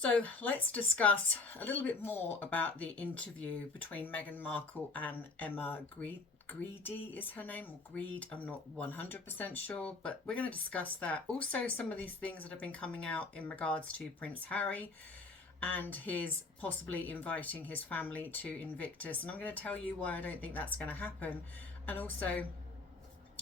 So let's discuss a little bit more about the interview between Meghan Markle and Emma Greedy is her name, or Greed, I'm not 100% sure, but we're going to discuss that. Also, some of these things that have been coming out in regards to Prince Harry and his possibly inviting his family to Invictus. And I'm going to tell you why I don't think that's going to happen. And also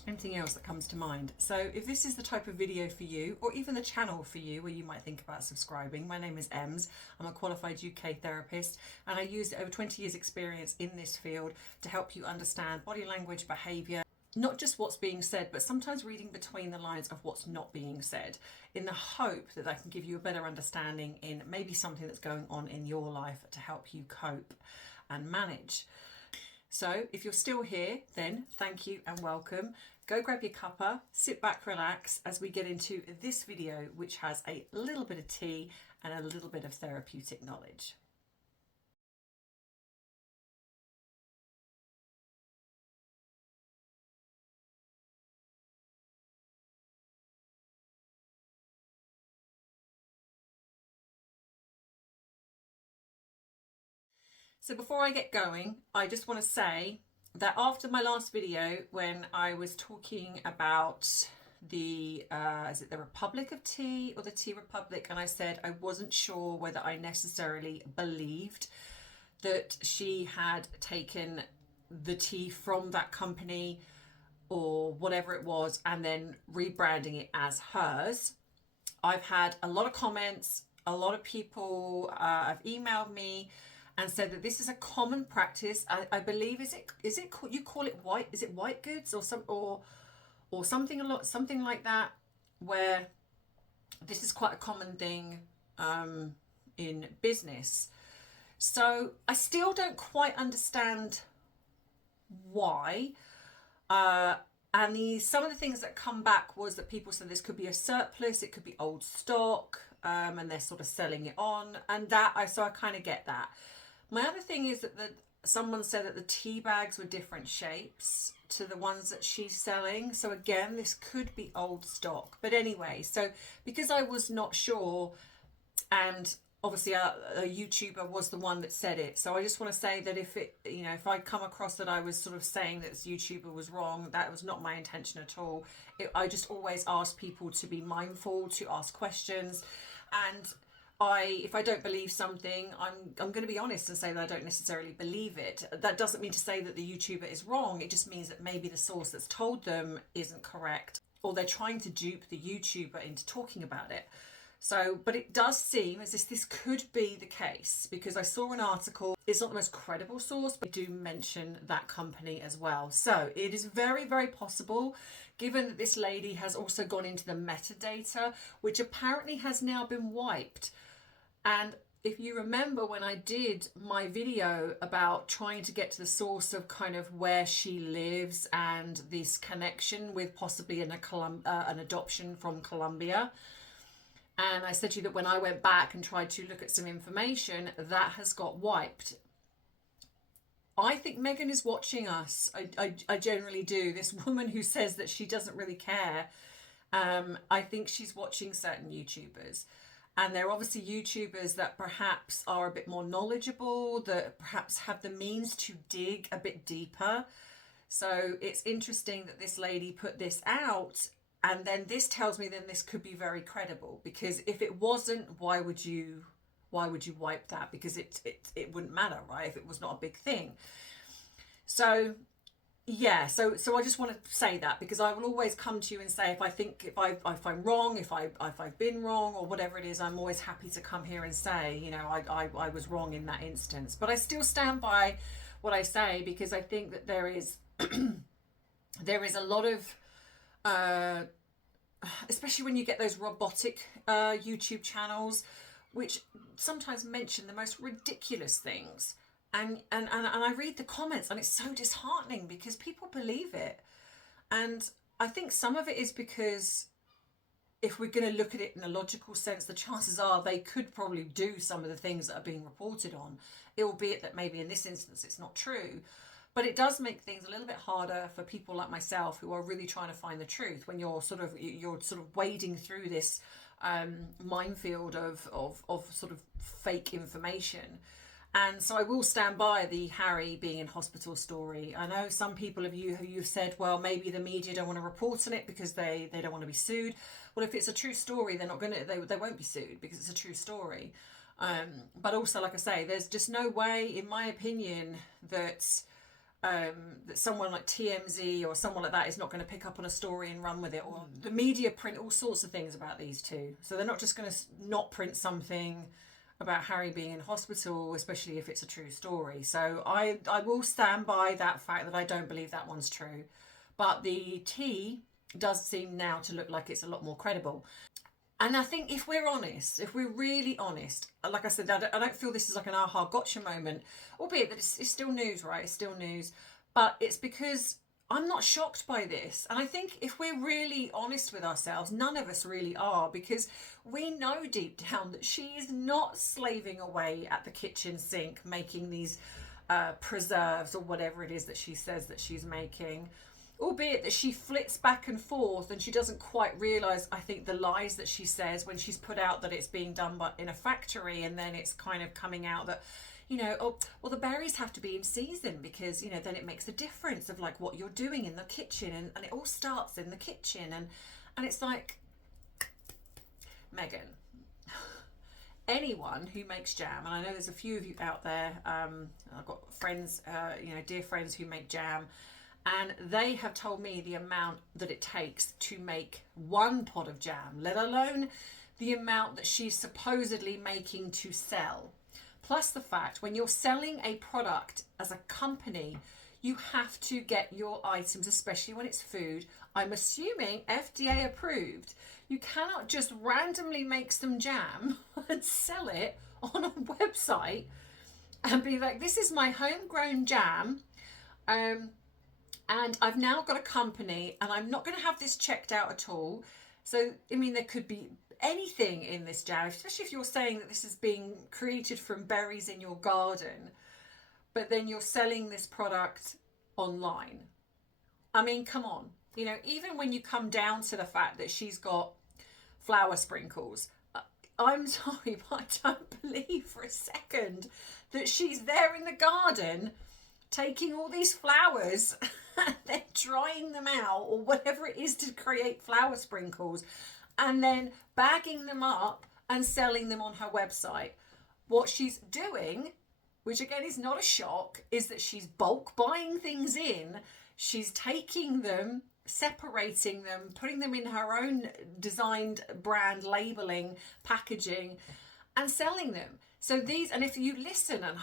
anything else that comes to mind. So if this is the type of video for you, or even the channel for you where you might think about subscribing, my name is Ems. I'm a qualified UK therapist, and I use over 20 years experience in this field to help you understand body language, behaviour, not just what's being said, but sometimes reading between the lines of what's not being said, in the hope that I can give you a better understanding in maybe something that's going on in your life to help you cope and manage. So if you're still here, then thank you and welcome. Go grab your cuppa, sit back, relax as we get into this video, which has a little bit of tea and a little bit of therapeutic knowledge. So before I get going, I just want to say that after my last video, when I was talking about the is it the Republic of Tea or the Tea Republic, and I said I wasn't sure whether I necessarily believed that she had taken the tea from that company or whatever it was and then rebranding it as hers. I've had a lot of comments, a lot of people have emailed me and said that this is a common practice. I believe is it you call it white, is it white goods or something something like that, where this is quite a common thing in business. So I still don't quite understand why. And some of the things that come back was that people said this could be a surplus, it could be old stock, and they're sort of selling it on, and so I kind of get that. My other thing is that someone said that the tea bags were different shapes to the ones that she's selling. So again, this could be old stock. But anyway, so because I was not sure, and obviously a YouTuber was the one that said it, so I just want to say that if I come across that I was sort of saying that this YouTuber was wrong, that was not my intention at all. I just always ask people to be mindful, to ask questions, and if I don't believe something, I'm going to be honest and say that I don't necessarily believe it. That doesn't mean to say that the YouTuber is wrong. It just means that maybe the source that's told them isn't correct, or they're trying to dupe the YouTuber into talking about it. So, but it does seem as if this could be the case, because I saw an article. It's not the most credible source, but I do mention that company as well. So it is very, very possible, given that this lady has also gone into the metadata, which apparently has now been wiped. And if you remember when I did my video about trying to get to the source of kind of where she lives and this connection with possibly an adoption from Colombia, and I said to you that when I went back and tried to look at some information, that has got wiped. I think Meghan is watching us. I generally do. This woman who says that she doesn't really care, I think she's watching certain YouTubers. And they're obviously YouTubers that perhaps are a bit more knowledgeable, that perhaps have the means to dig a bit deeper. So it's interesting that this lady put this out, and then this tells me then this could be very credible, because if it wasn't, why would you wipe that? Because it wouldn't matter, right, if it was not a big thing. So yeah, so I just want to say that, because I will always come to you and say if I'm wrong, if I've been wrong, or whatever it is, I'm always happy to come here and say, I was wrong in that instance. But I still stand by what I say, because I think that there is a lot of especially when you get those robotic YouTube channels, which sometimes mention the most ridiculous things. And I read the comments, and it's so disheartening because people believe it. And I think some of it is because if we're going to look at it in a logical sense, the chances are they could probably do some of the things that are being reported on, albeit that maybe in this instance it's not true. But it does make things a little bit harder for people like myself who are really trying to find the truth when you're sort of wading through this minefield of sort of fake information. And so I will stand by the Harry being in hospital story. I know some people of you who you've said, well, maybe the media don't want to report on it because they don't want to be sued. Well, if it's a true story, they're not going to, they won't be sued because it's a true story. But also, like I say, there's just no way, in my opinion, that that someone like TMZ or someone like that is not going to pick up on a story and run with it. Or the media print all sorts of things about these two. So they're not just going to not print something about Harry being in hospital, especially if it's a true story. So I will stand by that fact that I don't believe that one's true. But the tea does seem now to look like it's a lot more credible. And I think if we're honest, if we're really honest, like I said, I don't feel this is like an aha gotcha moment, albeit that it's still news, right? It's still news. But it's because I'm not shocked by this. And I think if we're really honest with ourselves, none of us really are, because we know deep down that she is not slaving away at the kitchen sink making these preserves or whatever it is that she says that she's making. Albeit that she flits back and forth and she doesn't quite realise, I think, the lies that she says when she's put out that it's being done in a factory, and then it's kind of coming out that, you know, oh, well, the berries have to be in season because, you know, then it makes a difference of like what you're doing in the kitchen, and it all starts in the kitchen. And it's like, Meghan, anyone who makes jam, and I know there's a few of you out there, I've got friends, you know, dear friends who make jam, and they have told me the amount that it takes to make one pot of jam, let alone the amount that she's supposedly making to sell. Plus the fact when you're selling a product as a company, you have to get your items, especially when it's food, I'm assuming FDA approved. You cannot just randomly make some jam and sell it on a website and be like, this is my homegrown jam. And I've now got a company and I'm not going to have this checked out at all. So, I mean, there could be anything in this jam, especially if you're saying that this is being created from berries in your garden, but then you're selling this product online. I mean, come on. You know, even when you come down to the fact that she's got flour sprinkles, I'm sorry, but I don't believe for a second that she's there in the garden taking all these flowers and then drying them out or whatever it is to create flour sprinkles and then bagging them up and selling them on her website. What she's doing, which again is not a shock, is that she's bulk buying things in. She's taking them, separating them, putting them in her own designed brand labeling, packaging, and selling them. So these, and if you listen, and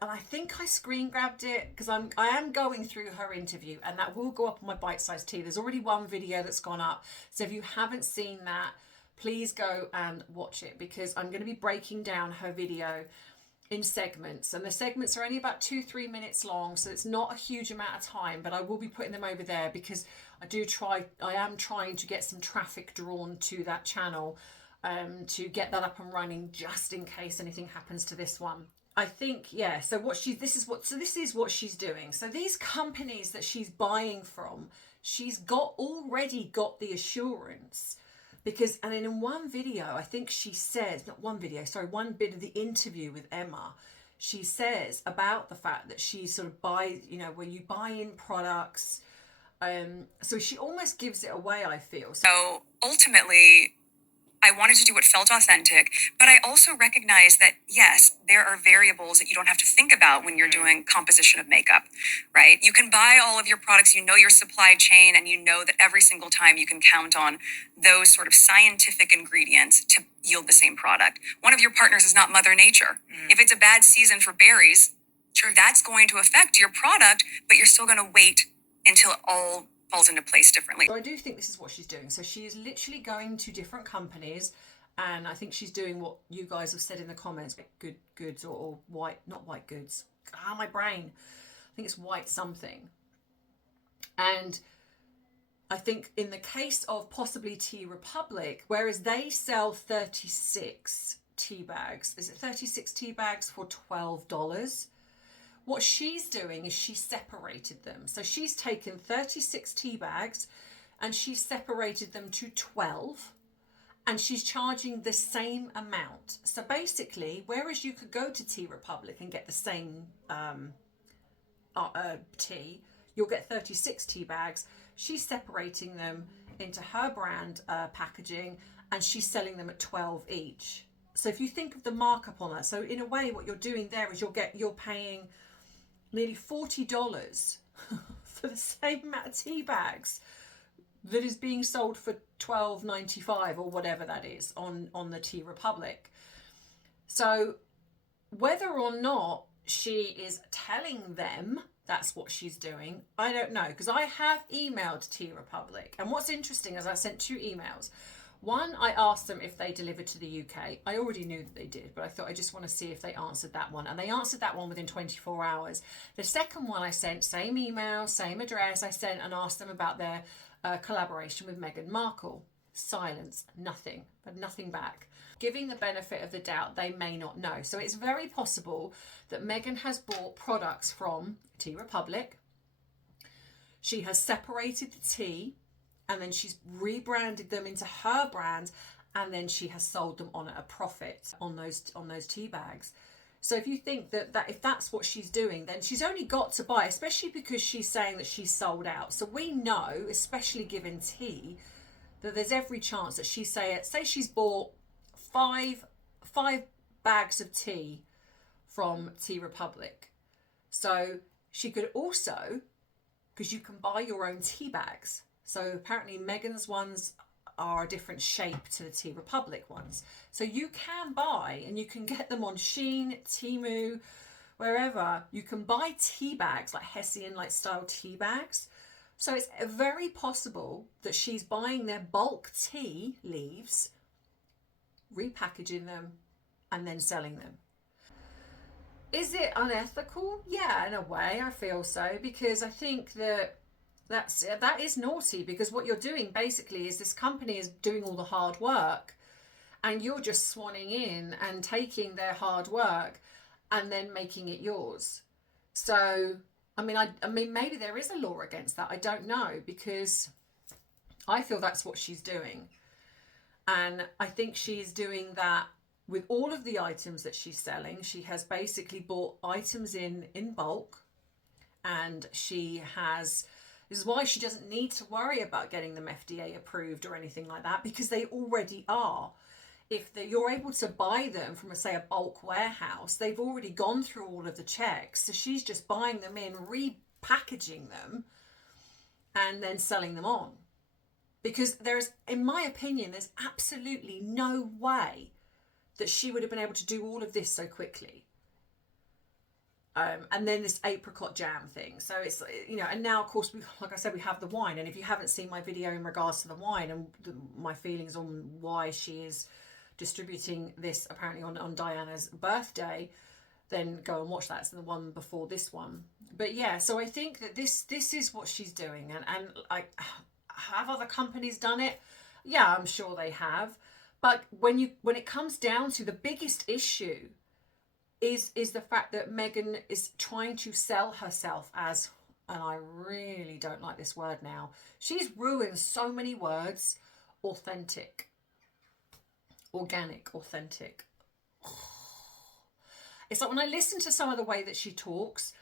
I think I screen grabbed it because I am going through her interview, and that will go up on my bite-sized tea. There's already one video that's gone up. So if you haven't seen that, please go and watch it, because I'm going to be breaking down her video in segments, and the segments are only about 2-3 minutes long, so it's not a huge amount of time, but I will be putting them over there because I am trying to get some traffic drawn to that channel, to get that up and running just in case anything happens to this one. I think, yeah, so this is what she's doing. So these companies that she's buying from, she's already got the assurance, because, and in one video, I think she says, one bit of the interview with Emma, she says about the fact that she sort of buys, you know, when you buy in products, so she almost gives it away, I feel. So ultimately, I wanted to do what felt authentic, but I also recognize that, yes, there are variables that you don't have to think about when you're doing composition of makeup, right? You can buy all of your products, you know your supply chain, and you know that every single time you can count on those sort of scientific ingredients to yield the same product. One of your partners is not Mother Nature. If it's a bad season for berries, sure, that's going to affect your product, but you're still going to wait until it all falls into place differently. So I do think this is what she's doing. So she is literally going to different companies, and I think she's doing what you guys have said in the comments, good goods or white, not white goods. My brain. I think it's white something. And I think in the case of possibly Tea Republic, whereas they sell 36 tea bags, is it 36 tea bags for $12? What she's doing is she separated them. So she's taken 36 tea bags and she separated them to 12. and she's charging the same amount. So basically, whereas you could go to Tea Republic and get the same tea, you'll get 36 tea bags. She's separating them into her brand packaging, and she's selling them at 12 each. So if you think of the markup on that, so in a way what you're doing there is you're paying nearly $40 for the same amount of tea bags that is being sold for $12.95 or whatever that is on the Tea Republic. So whether or not she is telling them that's what she's doing, I don't know, because I have emailed Tea Republic, and what's interesting is I sent 2 emails. One, I asked them if they delivered to the UK. I already knew that they did, but I thought I just want to see if they answered that one. And they answered that one within 24 hours. The second one I sent, same email, same address, I sent and asked them about their collaboration with Meghan Markle. Silence, nothing, but nothing back. Giving the benefit of the doubt, they may not know. So it's very possible that Meghan has bought products from Tea Republic. She has separated the tea, and then she's rebranded them into her brand, and then she has sold them on at a profit on those tea bags. So if you think that if that's what she's doing, then she's only got to buy, especially because she's saying that she's sold out. So we know, especially given tea, that there's every chance that she say she's bought five bags of tea from Tea Republic. So she could also, because you can buy your own tea bags. So apparently Meghan's ones are a different shape to the Tea Republic ones. So you can buy, and you can get them on Shein, Temu, wherever. You can buy tea bags, like Hessian like style tea bags. So it's very possible that she's buying their bulk tea leaves, repackaging them, and then selling them. Is it unethical? Yeah, in a way, I feel so, because I think that is naughty, because what you're doing basically is this company is doing all the hard work, and you're just swanning in and taking their hard work and then making it yours. So I mean maybe there is a law against that, I don't know, because I feel that's what she's doing. And I think she's doing that with all of the items that she's selling. She has basically bought items in bulk, and this is why she doesn't need to worry about getting them FDA approved or anything like that, because they already are. If you're able to buy them from, say, a bulk warehouse, they've already gone through all of the checks. So she's just buying them in, repackaging them, and then selling them on. Because in my opinion, there's absolutely no way that she would have been able to do all of this so quickly. And then this apricot jam thing. So it's, and now of course, like I said, we have the wine. And if you haven't seen my video in regards to the wine and my feelings on why she is distributing this apparently on Diana's birthday, then go and watch that. It's the one before this one. But yeah, so I think that this is what she's doing. And have other companies done it? Yeah, I'm sure they have. But when it comes down to the biggest issue is the fact that Meghan is trying to sell herself as, and I really don't like this word now, she's ruined so many words: authentic, organic, authentic. It's like when I listen to some of the way that she talks,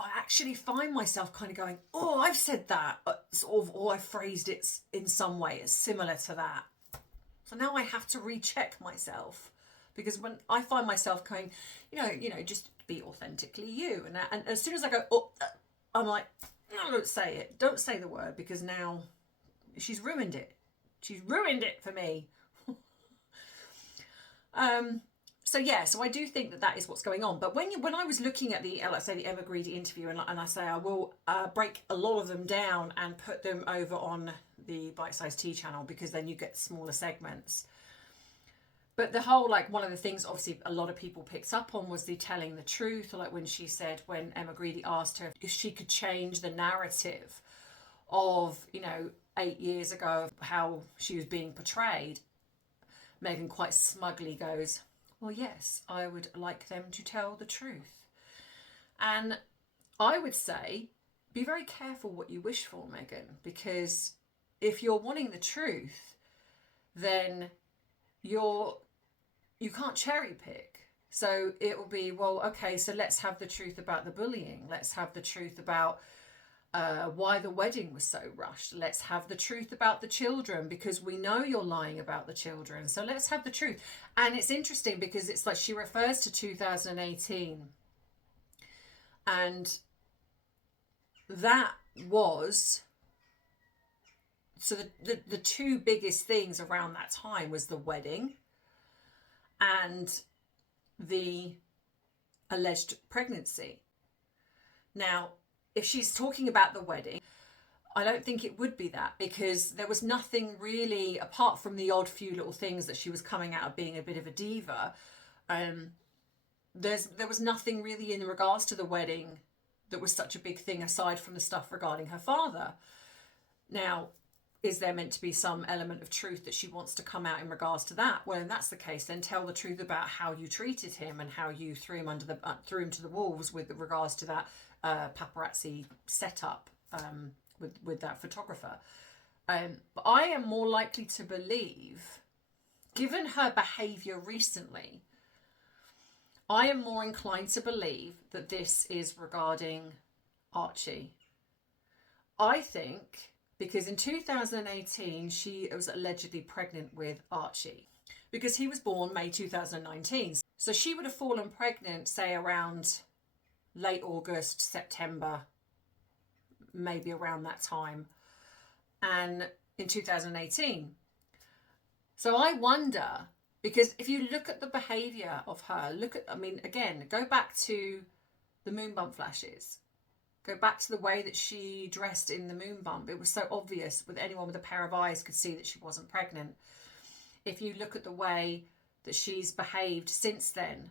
I actually find myself kind of going, oh, I've said that, or I've phrased it in some way it's similar to that. So now I have to recheck myself. Because when I find myself going, just be authentically you. And as soon as I go, I'm like, no, don't say it. Don't say the word, because now she's ruined it. She's ruined it for me. So I do think that is what's going on. But when I was looking at the Emma Greedy interview, and I say I will break a lot of them down and put them over on the Bite Size Tea channel, because then you get smaller segments. But the whole, one of the things obviously a lot of people picked up on was the telling the truth. Like when she said, when Emma Greedy asked her if she could change the narrative of, 8 years ago, how she was being portrayed, Meghan quite smugly goes, well, yes, I would like them to tell the truth. And I would say, be very careful what you wish for, Meghan, because if you're wanting the truth, then you can't cherry pick. So it will be, well, okay, so let's have the truth about the bullying. Let's have the truth about why the wedding was so rushed. Let's have the truth about the children, because we know you're lying about the children. So let's have the truth. And it's interesting because it's like she refers to 2018. And that was... So the two biggest things around that time was the wedding and the alleged pregnancy. Now, if she's talking about the wedding, I don't think it would be that, because there was nothing really, apart from the odd few little things that she was coming out of being a bit of a diva, there was nothing really in regards to the wedding that was such a big thing, aside from the stuff regarding her father. Now, is there meant to be some element of truth that she wants to come out in regards to that? Well, if that's the case, then tell the truth about how you treated him and how you threw him to the wolves with regards to that paparazzi setup with that photographer. But I am more likely to believe, given her behaviour recently, I am more inclined to believe that this is regarding Archie. I think because in 2018, she was allegedly pregnant with Archie, because he was born May 2019. So she would have fallen pregnant, say, around late August, September, maybe around that time, and in 2018. So I wonder, because if you look at the behaviour of her, go back to the moon bump flashes. Go back to the way that she dressed in the moon bump. It was so obvious, with anyone with a pair of eyes could see that she wasn't pregnant. If you look at the way that she's behaved since then,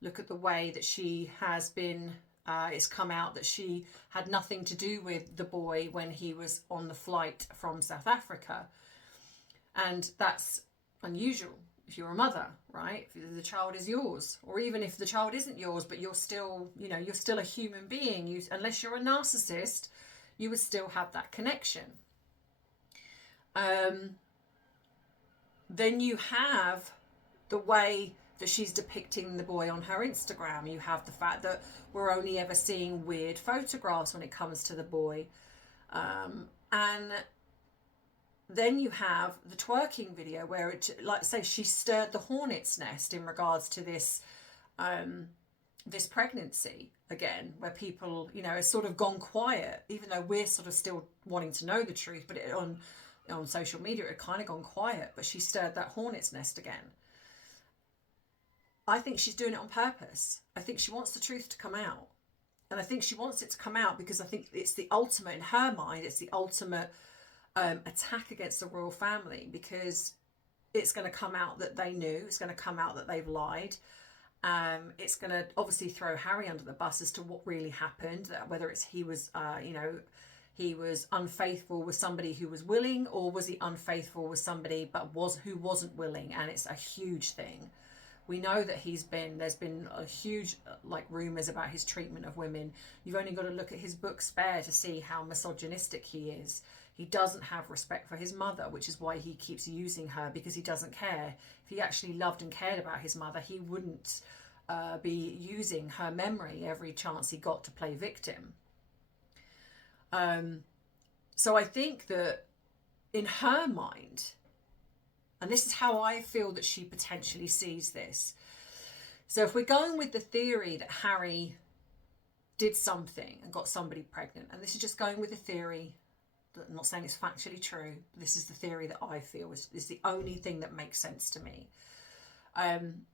look at the way that she has been, it's come out that she had nothing to do with the boy when he was on the flight from South Africa. And that's unusual if you're a mother, right? If the child is yours, or even if the child isn't yours, but you're still, you're still a human being. Unless you're a narcissist, you would still have that connection. Then you have the way that she's depicting the boy on her Instagram. You have the fact that we're only ever seeing weird photographs when it comes to the boy. And then you have the twerking video where it, like I say, she stirred the hornet's nest in regards to this this pregnancy again, where people, has sort of gone quiet, even though we're sort of still wanting to know the truth, but on social media, it kind of gone quiet, but she stirred that hornet's nest again. I think she's doing it on purpose. I think she wants the truth to come out. And I think she wants it to come out because I think it's the ultimate, in her mind, it's the ultimate attack against the royal family, because it's going to come out that they knew, it's going to come out that they've lied. It's going to obviously throw Harry under the bus as to what really happened, whether it's he was unfaithful with somebody who was willing, or was he unfaithful with somebody who wasn't willing. And it's a huge thing. We know that there's been a huge rumours about his treatment of women. You've only got to look at his book Spare to see how misogynistic he is. He doesn't have respect for his mother, which is why he keeps using her, because he doesn't care. If he actually loved and cared about his mother, he wouldn't be using her memory every chance he got to play victim. So I think that in her mind, and this is how I feel that she potentially sees this. So if we're going with the theory that Harry did something and got somebody pregnant, and this is just going with the theory, I'm not saying it's factually true, but this is the theory that I feel is the only thing that makes sense to me. And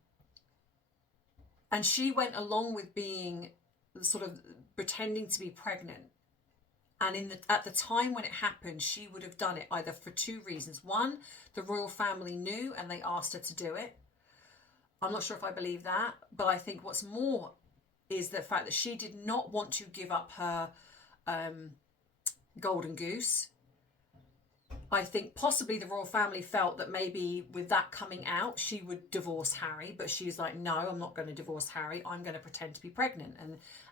she went along with being sort of pretending to be pregnant. And at the time when it happened, she would have done it either for two reasons. One, the royal family knew and they asked her to do it. I'm not sure if I believe that, but I think what's more is the fact that she did not want to give up her golden goose. I think possibly the royal family felt that maybe with that coming out, she would divorce Harry, but she's like, no, I'm not going to divorce Harry. I'm going to pretend to be pregnant.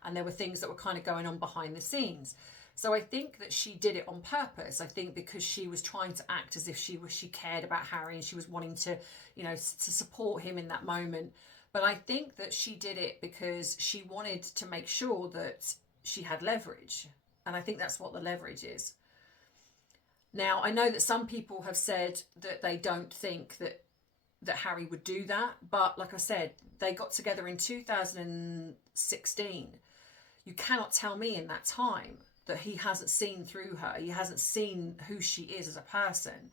And there were things that were kind of going on behind the scenes. So I think that she did it on purpose. I think because she was trying to act as if she cared about Harry and she was wanting to, to support him in that moment. But I think that she did it because she wanted to make sure that she had leverage. And I think that's what the leverage is. Now, I know that some people have said that they don't think that Harry would do that. But like I said, they got together in 2016. You cannot tell me in that time that he hasn't seen through her. He hasn't seen who she is as a person.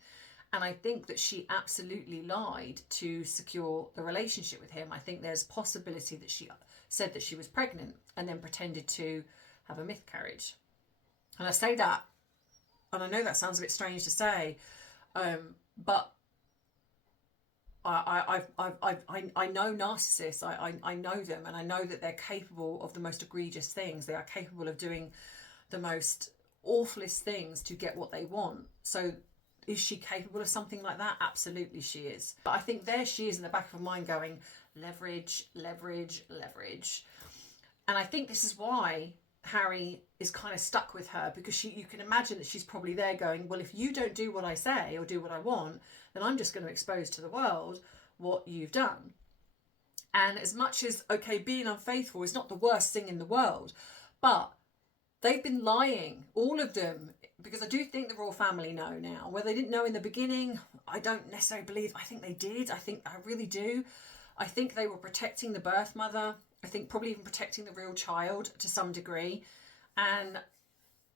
And I think that she absolutely lied to secure the relationship with him. I think there's a possibility that she said that she was pregnant and then pretended to have a miscarriage. And I say that, and I know that sounds a bit strange to say, but I know narcissists. I know them, and I know that they're capable of the most egregious things. They are capable of doing the most awfulest things to get what they want. So is she capable of something like that? Absolutely she is. But I think there she is in the back of her mind going, leverage, leverage, leverage. And I think this is why Harry is kind of stuck with her, because you can imagine that she's probably there going, well, if you don't do what I say or do what I want, then I'm just going to expose to the world what you've done. And as much as, okay, being unfaithful is not the worst thing in the world, but they've been lying, all of them, because I do think the royal family know now. Whether they didn't know in the beginning, I don't necessarily believe. I think they did. I really do. I think they were protecting the birth mother. I think probably even protecting the real child to some degree. And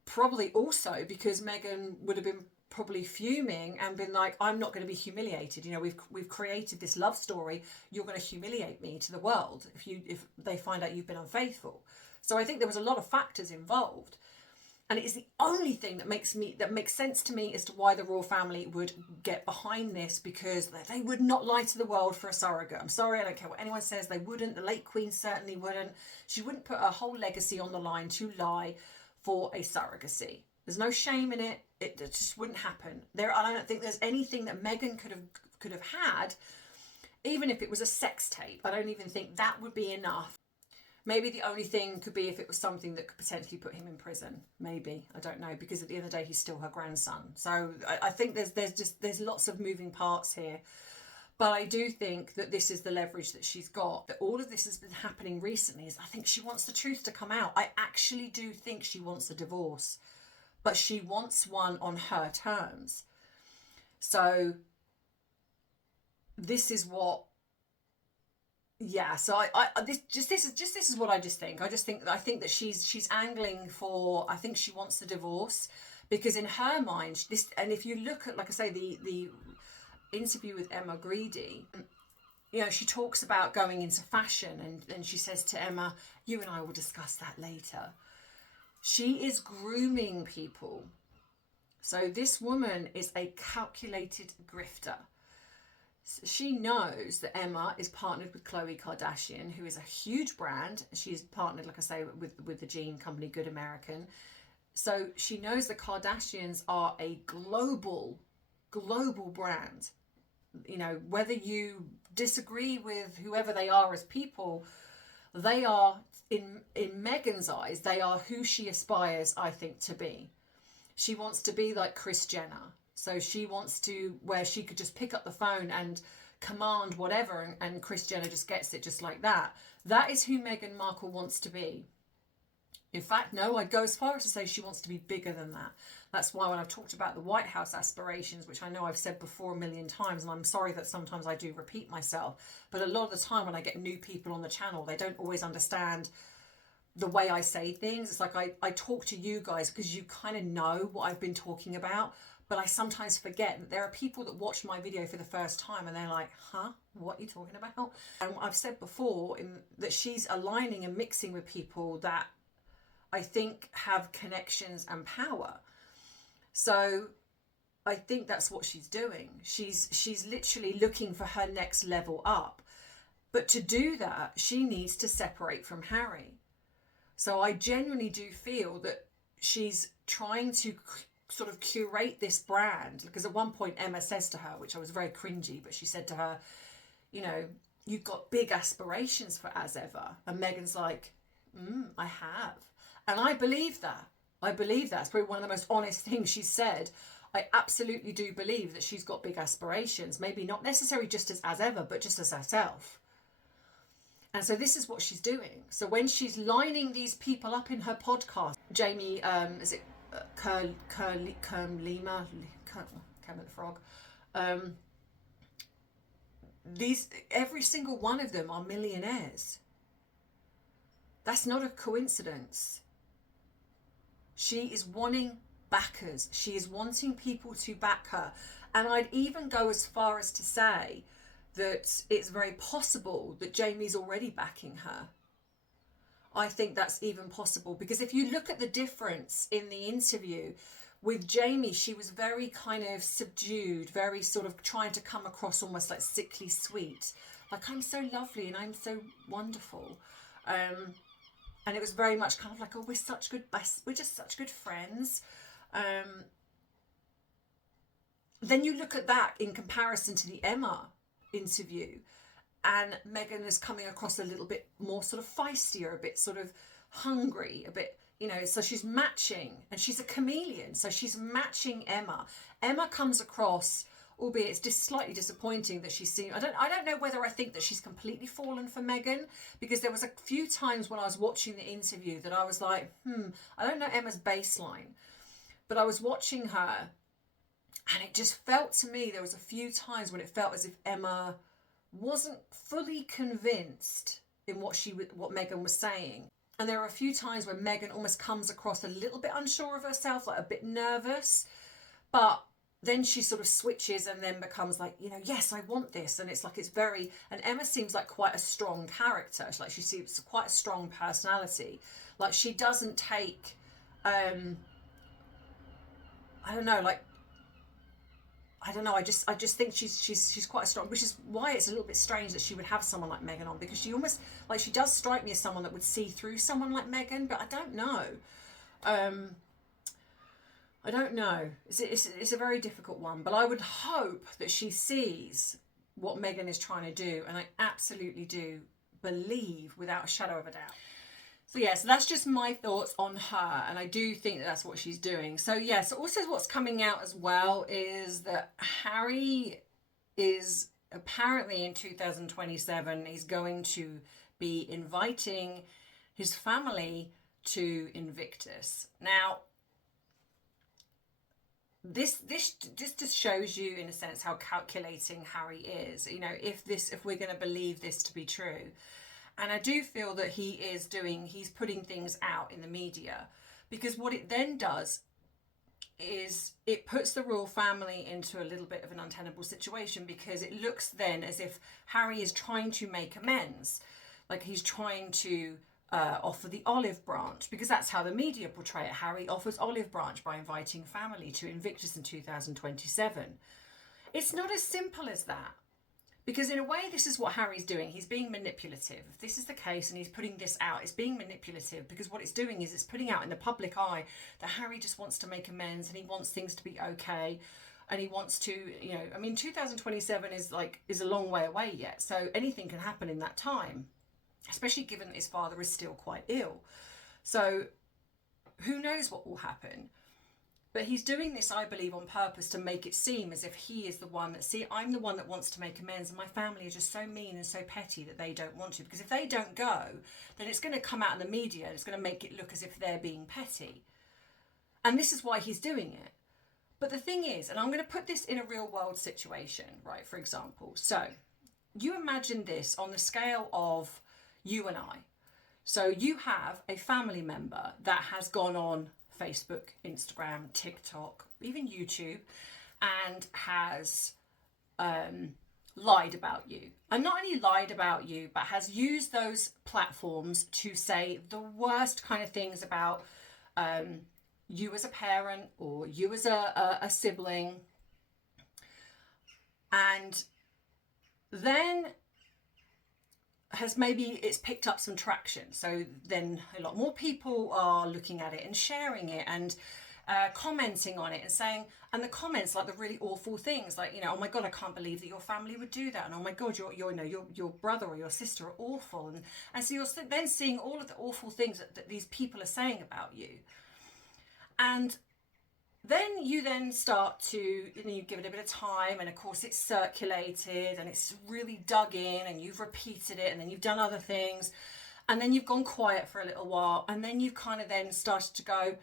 probably also because Meghan would have been probably fuming and been like, I'm not going to be humiliated. We've created this love story. You're going to humiliate me to the world if they find out you've been unfaithful. So I think there was a lot of factors involved. And it is the only thing that makes sense to me as to why the royal family would get behind this, because they would not lie to the world for a surrogate. I'm sorry, I don't care what anyone says, they wouldn't. The late Queen certainly wouldn't. She wouldn't put her whole legacy on the line to lie for a surrogacy. There's no shame in it. It just wouldn't happen. I don't think there's anything that Meghan could have had, even if it was a sex tape. I don't even think that would be enough. Maybe the only thing could be if it was something that could potentially put him in prison. Maybe, I don't know, because at the end of the day, he's still her grandson. So I think there's lots of moving parts here. But I do think that this is the leverage that she's got. That all of this has been happening recently is I think she wants the truth to come out. I actually do think she wants a divorce, but she wants one on her terms. So this is what. Yeah, so this is what I just think. I think that she's angling for. I think she wants the divorce, because in her mind this. And if you look at, like I say, the interview with Emma Greedy, she talks about going into fashion, and she says to Emma, "You and I will discuss that later." She is grooming people. So this woman is a calculated grifter. She knows that Emma is partnered with Khloe Kardashian, who is a huge brand. She's partnered, like I say, with the jean company Good American. So she knows the Kardashians are a global brand. Whether you disagree with whoever they are as people, they are, in Meghan's eyes, they are who she aspires, I think, to be. She wants to be like Kris Jenner. So she wants to, where she could just pick up the phone and command whatever, and Kris Jenner just gets it just like that. That is who Meghan Markle wants to be. In fact, no, I'd go as far as to say she wants to be bigger than that. That's why when I've talked about the White House aspirations, which I know I've said before a million times, and I'm sorry that sometimes I do repeat myself, but a lot of the time when I get new people on the channel, they don't always understand the way I say things. It's like I talk to you guys because you kind of know what I've been talking about. But I sometimes forget that there are people that watch my video for the first time and they're like, huh, what are you talking about? And I've said before that she's aligning and mixing with people that I think have connections and power. So I think that's what she's doing. She's literally looking for her next level up. But to do that, she needs to separate from Harry. So I genuinely do feel that she's trying to sort of curate this brand, because at one point Emma says to her, which I was very cringy, but she said to her, you've got big aspirations for As Ever. And Meghan's like, I have. And I believe that. I believe that's probably one of the most honest things she's said. I absolutely do believe that she's got big aspirations, maybe not necessarily just as ever, but just as herself. And so this is what she's doing. So when she's lining these people up in her podcast, Jamie, is it Kerlima, Kermit the Frog? Every single one of them are millionaires. That's not a coincidence. She is wanting backers. She is wanting people to back her. And I'd even go as far as to say that it's very possible that Jamie's already backing her. I think that's even possible, because if you look at the difference in the interview with Jamie, she was very kind of subdued, very sort of trying to come across almost like sickly sweet. Like, I'm so lovely and I'm so wonderful. And it was very much kind of like, oh, we're just such good friends. Then you look at that in comparison to the Emma interview, and Meghan is coming across a little bit more sort of feistier, a bit sort of hungry, a bit, so she's matching, and she's a chameleon, so she's matching Emma. Emma comes across, albeit it's just slightly disappointing that she's seen. I don't know whether I think that she's completely fallen for Meghan, because there was a few times when I was watching the interview that I was like, I don't know Emma's baseline, but I was watching her, and it just felt to me, there was a few times when it felt as if Emma wasn't fully convinced in what Meghan was saying. And there are a few times when Meghan almost comes across a little bit unsure of herself, like a bit nervous, but then she sort of switches and then becomes like, yes, I want this. And it's like, and Emma seems like quite a strong character. Like, she seems quite a strong personality. Like, she doesn't take, I just think she's quite strong, which is why it's a little bit strange that she would have someone like Meghan on, because she almost, like, she does strike me as someone that would see through someone like Meghan, but I don't know. I don't know. It's a very difficult one, but I would hope that she sees what Meghan is trying to do, and I absolutely do believe, without a shadow of a doubt. So so that's just my thoughts on her, and I do think that that's what she's doing. So so also what's coming out as well is that Harry is apparently in 2027 is going to be inviting his family to Invictus. Now, this just shows you, in a sense, how calculating Harry is. If we're going to believe this to be true. And I do feel that he's putting things out in the media, because what it then does is it puts the royal family into a little bit of an untenable situation, because it looks then as if Harry is trying to make amends. Like, he's trying to offer the olive branch, because that's how the media portray it. Harry offers olive branch by inviting family to Invictus in 2027. It's not as simple as that. Because in a way, this is what Harry's doing. He's being manipulative. If this is the case and he's putting this out, it's being manipulative, because what it's doing is it's putting out in the public eye that Harry just wants to make amends and he wants things to be okay. And he wants to, 2027 is a long way away yet. So anything can happen in that time, especially given that his father is still quite ill. So who knows what will happen? But he's doing this, I believe, on purpose to make it seem as if he is the one I'm the one that wants to make amends, and my family are just so mean and so petty that they don't want to. Because if they don't go, then it's going to come out in the media and it's going to make it look as if they're being petty. And this is why he's doing it. But the thing is, and I'm going to put this in a real world situation, right, for example. So you imagine this on the scale of you and I. So you have a family member that has gone on Facebook, Instagram, TikTok, even YouTube, and has lied about you. And not only lied about you, but has used those platforms to say the worst kind of things about you as a parent or you as a sibling. And then it's picked up some traction. So then a lot more people are looking at it and sharing it and commenting on it and saying, and the comments, like the really awful things, like, oh my God, I can't believe that your family would do that. And oh my God, your brother or your sister are awful. And so you're then seeing all of the awful things that these people are saying about you. And then you then start to, you give it a bit of time, and of course it's circulated and it's really dug in, and you've repeated it, and then you've done other things, and then you've gone quiet for a little while, and then you've kind of then started to go,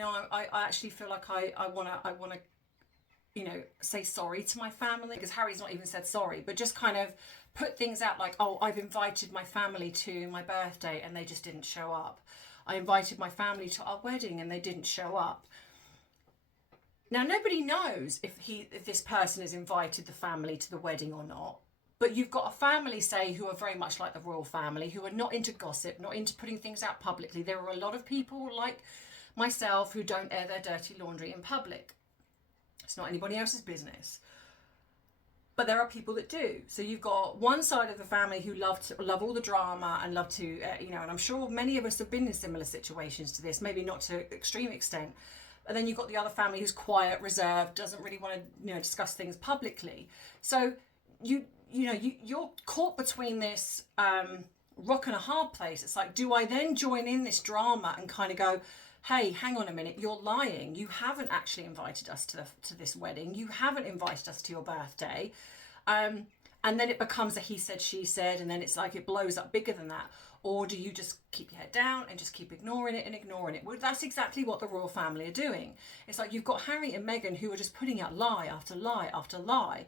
I actually feel like I want to, say sorry to my family, because Harry's not even said sorry, but just kind of put things out like, oh, I've invited my family to my birthday and they just didn't show up. I invited my family to our wedding and they didn't show up. Now, nobody knows if this person has invited the family to the wedding or not, but you've got a family, say, who are very much like the royal family, who are not into gossip, not into putting things out publicly. There are a lot of people like myself who don't air their dirty laundry in public. It's not anybody else's business. But there are people that do. So you've got one side of the family who love all the drama and love to, and I'm sure many of us have been in similar situations to this, maybe not to extreme extent. And then you've got the other family who's quiet, reserved, doesn't really want to, discuss things publicly. So you're caught between this rock and a hard place. It's like, do I then join in this drama and kind of go, hey, hang on a minute, you're lying. You haven't actually invited us to this wedding. You haven't invited us to your birthday. And then it becomes a he said, she said, and then it's like it blows up bigger than that. Or do you just keep your head down and just keep ignoring it and ignoring it? Well, that's exactly what the royal family are doing. It's like you've got Harry and Meghan who are just putting out lie after lie after lie.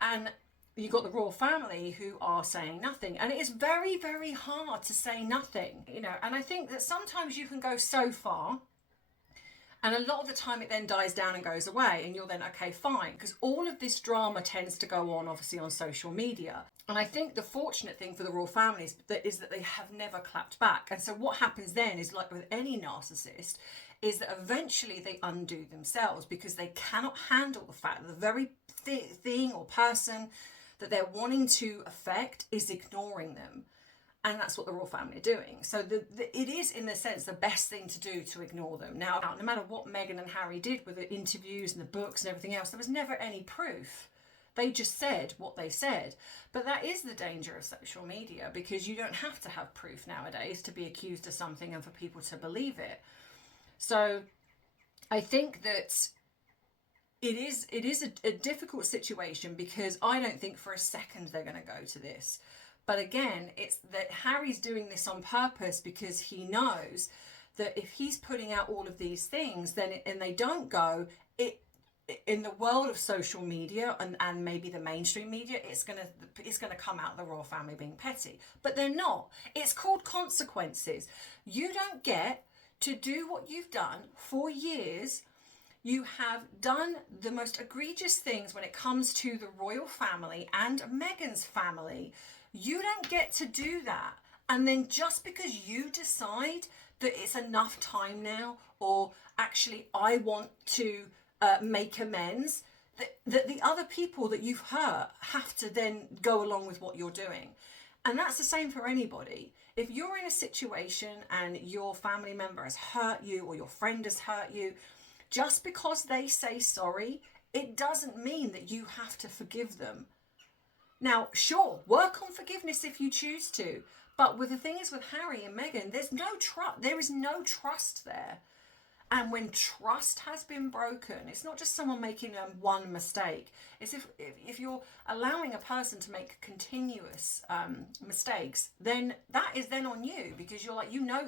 And you've got the royal family who are saying nothing. And it is very, very hard to say nothing, and I think that sometimes you can go so far, and a lot of the time it then dies down and goes away, and you're then, okay, fine, because all of this drama tends to go on, obviously, on social media. And I think the fortunate thing for the royal family is that they have never clapped back. And so what happens then is, like with any narcissist, is that eventually they undo themselves, because they cannot handle the fact that the very thing or person that they're wanting to affect is ignoring them. And that's what the royal family are doing. So it is, in a sense, the best thing to do to ignore them. Now, no matter what Meghan and Harry did with the interviews and the books and everything else, there was never any proof. They just said what they said. But that is the danger of social media, because you don't have to have proof nowadays to be accused of something and for people to believe it. So I think that it is a difficult situation, because I don't think for a second they're going to go to this. But again, it's that Harry's doing this on purpose, because he knows that if he's putting out all of these things, and they don't go, in the world of social media and maybe the mainstream media, it's gonna come out the royal family being petty. But they're not. It's called consequences. You don't get to do what you've done for years. You have done the most egregious things when it comes to the royal family and Meghan's family. You don't get to do that. And then just because you decide that it's enough time now, or actually I want to make amends, that the other people that you've hurt have to then go along with what you're doing. And that's the same for anybody. If you're in a situation and your family member has hurt you, or your friend has hurt you, just because they say sorry, it doesn't mean that you have to forgive them. Now, sure, work on forgiveness if you choose to. But the thing is with Harry and Meghan, there is no trust there. And when trust has been broken, it's not just someone making one mistake. It's if you're allowing a person to make continuous mistakes, then that is then on you, because you're like, you now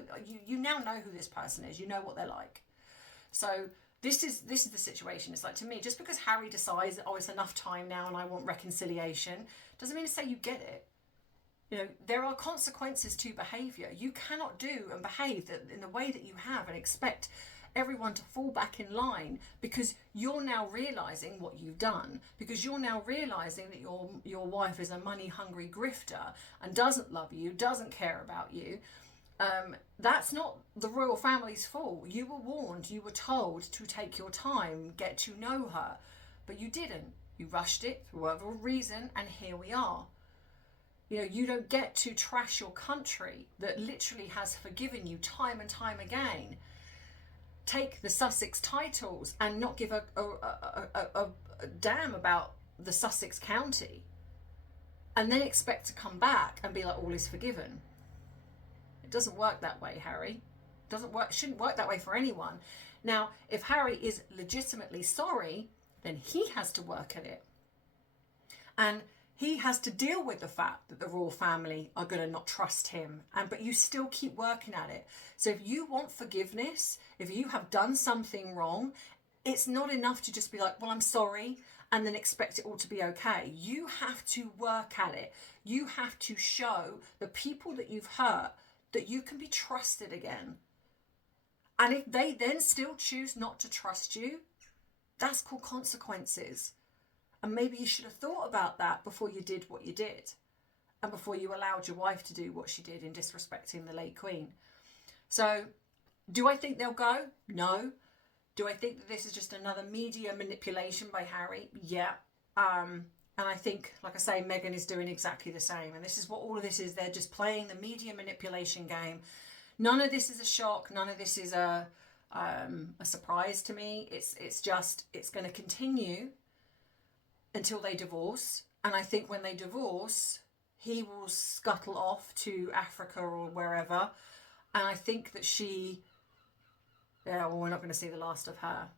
know who this person is. You know what they're like. So this is the situation. It's like, to me, just because Harry decides that, oh, it's enough time now and I want reconciliation, doesn't mean to say you get it. There are consequences to behaviour. You cannot do and behave in the way that you have and expect everyone to fall back in line, because you're now realising what you've done, because you're now realising that your wife is a money-hungry grifter and doesn't love you, doesn't care about you. That's not the royal family's fault. You were warned, you were told to take your time, get to know her, but you didn't. You rushed it for whatever reason, and here we are. You don't get to trash your country that literally has forgiven you time and time again. Take the Sussex titles and not give a damn about the Sussex county, and then expect to come back and be like, all is forgiven. It doesn't work that way, Harry. It shouldn't work that way for anyone. Now, if Harry is legitimately sorry, then he has to work at it. And he has to deal with the fact that the royal family are going to not trust him. But you still keep working at it. So if you want forgiveness, if you have done something wrong, it's not enough to just be like, well, I'm sorry, and then expect it all to be okay. You have to work at it. You have to show the people that you've hurt that you can be trusted again. And if they then still choose not to trust you, that's called consequences. And maybe you should have thought about that before you did what you did, and before you allowed your wife to do what she did in disrespecting the late Queen. So, do I think they'll go? No. Do I think that this is just another media manipulation by Harry? Yeah. And I think, like I say, Meghan is doing exactly the same. And this is what all of this is. They're just playing the media manipulation game. None of this is a shock. None of this is a surprise to me. It's going to continue until they divorce. And I think when they divorce, he will scuttle off to Africa or wherever. And I think that we're not going to see the last of her.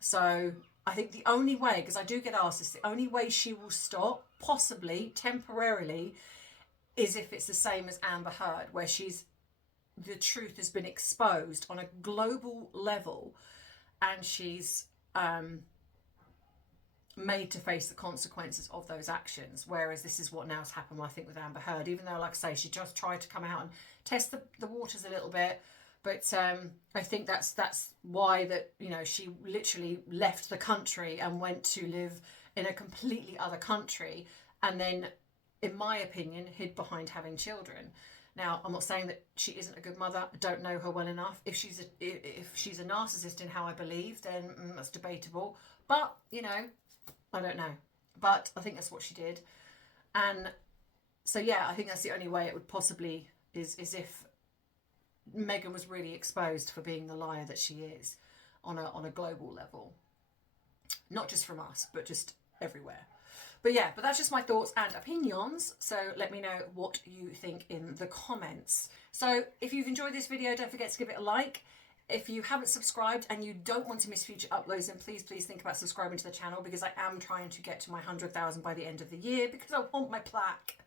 So I think the only way, because I do get asked this, the only way she will stop, possibly temporarily, is if it's the same as Amber Heard, where the truth has been exposed on a global level, and she's made to face the consequences of those actions. Whereas this is what now has happened, I think, with Amber Heard, even though, like I say, she just tried to come out and test the waters a little bit. But I think that's why she literally left the country and went to live in a completely other country, and then, in my opinion, hid behind having children. Now, I'm not saying that she isn't a good mother. I don't know her well enough. If she's a narcissist in how I believe, then that's debatable. But I don't know. But I think that's what she did, and so yeah, I think that's the only way it would possibly is if Meghan was really exposed for being the liar that she is on a global level, not just from us, but just everywhere. But that's just my thoughts and opinions. So let me know what you think in the comments. So if you've enjoyed this video, don't forget to give it a like. If you haven't subscribed and you don't want to miss future uploads, then please think about subscribing to the channel, because I am trying to get to my 100,000 by the end of the year, because I want my plaque.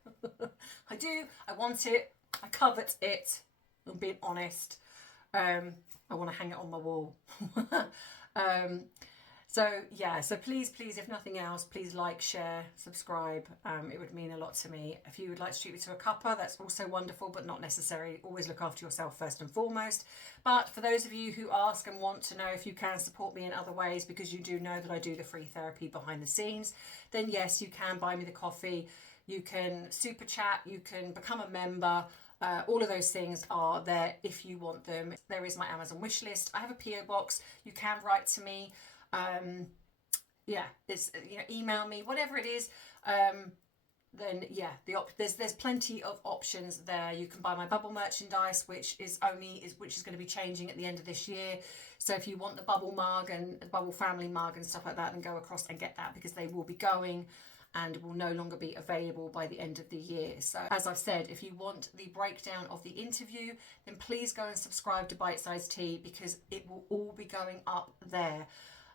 I do. I want it. I covet it. I'm being honest. I want to hang it on my wall. So please, if nothing else, please like, share, subscribe. It would mean a lot to me. If you would like to treat me to a cuppa, that's also wonderful, but not necessary. Always look after yourself first and foremost. But for those of you who ask and want to know if you can support me in other ways, because you do know that I do the free therapy behind the scenes, then yes, you can buy me the coffee. You can super chat. You can become a member. All of those things are there if you want them. There is my Amazon wish list. I have a PO box. You can write to me. It's email me, whatever it is. Then there's plenty of options there. You can buy my bubble merchandise, which is going to be changing at the end of this year. So if you want the bubble mug and the bubble family mug and stuff like that, then go across and get that, because they will be going and will no longer be available by the end of the year. So as I've said, if you want the breakdown of the interview, then please go and subscribe to Bite Size Tea, because it will all be going up there.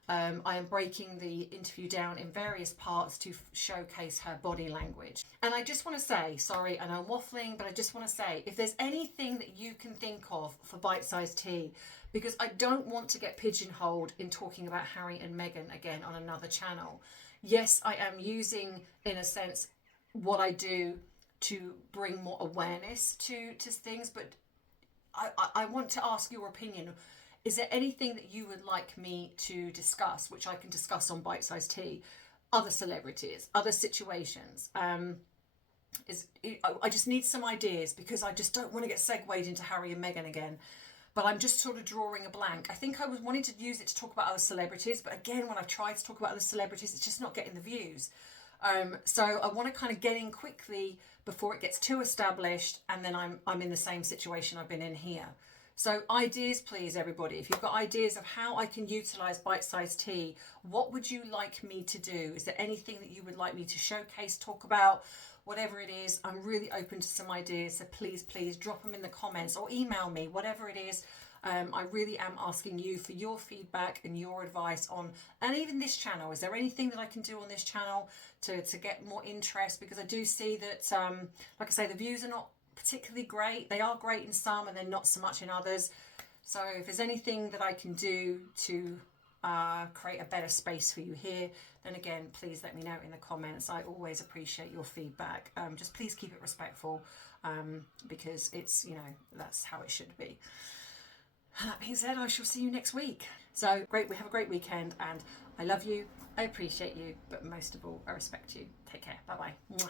I am breaking the interview down in various parts to showcase her body language. And I just want to say, sorry, and I'm waffling, but I just want to say, if there's anything that you can think of for Bite Size Tea, because I don't want to get pigeonholed in talking about Harry and Meghan again on another channel. Yes, I am using, in a sense, what I do to bring more awareness to things, but I want to ask your opinion. Is there anything that you would like me to discuss, which I can discuss on Bite Size Tea? Other celebrities, other situations. I just need some ideas, because I just don't want to get segued into Harry and Meghan again. But I'm just sort of drawing a blank. I think I was wanting to use it to talk about other celebrities, but again, when I've tried to talk about other celebrities, it's just not getting the views. So I want to kind of get in quickly before it gets too established, and then I'm in the same situation I've been in here. So ideas, please, everybody. If you've got ideas of how I can utilise Bite Size Tea, what would you like me to do? Is there anything that you would like me to showcase, talk about? Whatever it is, I'm really open to some ideas. So please drop them in the comments or email me, whatever it is. I really am asking you for your feedback and your advice on, and even this channel. Is there anything that I can do on this channel to get more interest? Because I do see that, like I say, the views are not particularly great. They are great in some and then not so much in others. So if there's anything that I can do to create a better space for you here, then again, please let me know in the comments. I always appreciate your feedback. Just please keep it respectful, because it's, you know, that's how it should be. That being said, I shall see you next week. So great, we have a great weekend, and I love you, I appreciate you, but most of all, I respect you. Take care. Bye bye.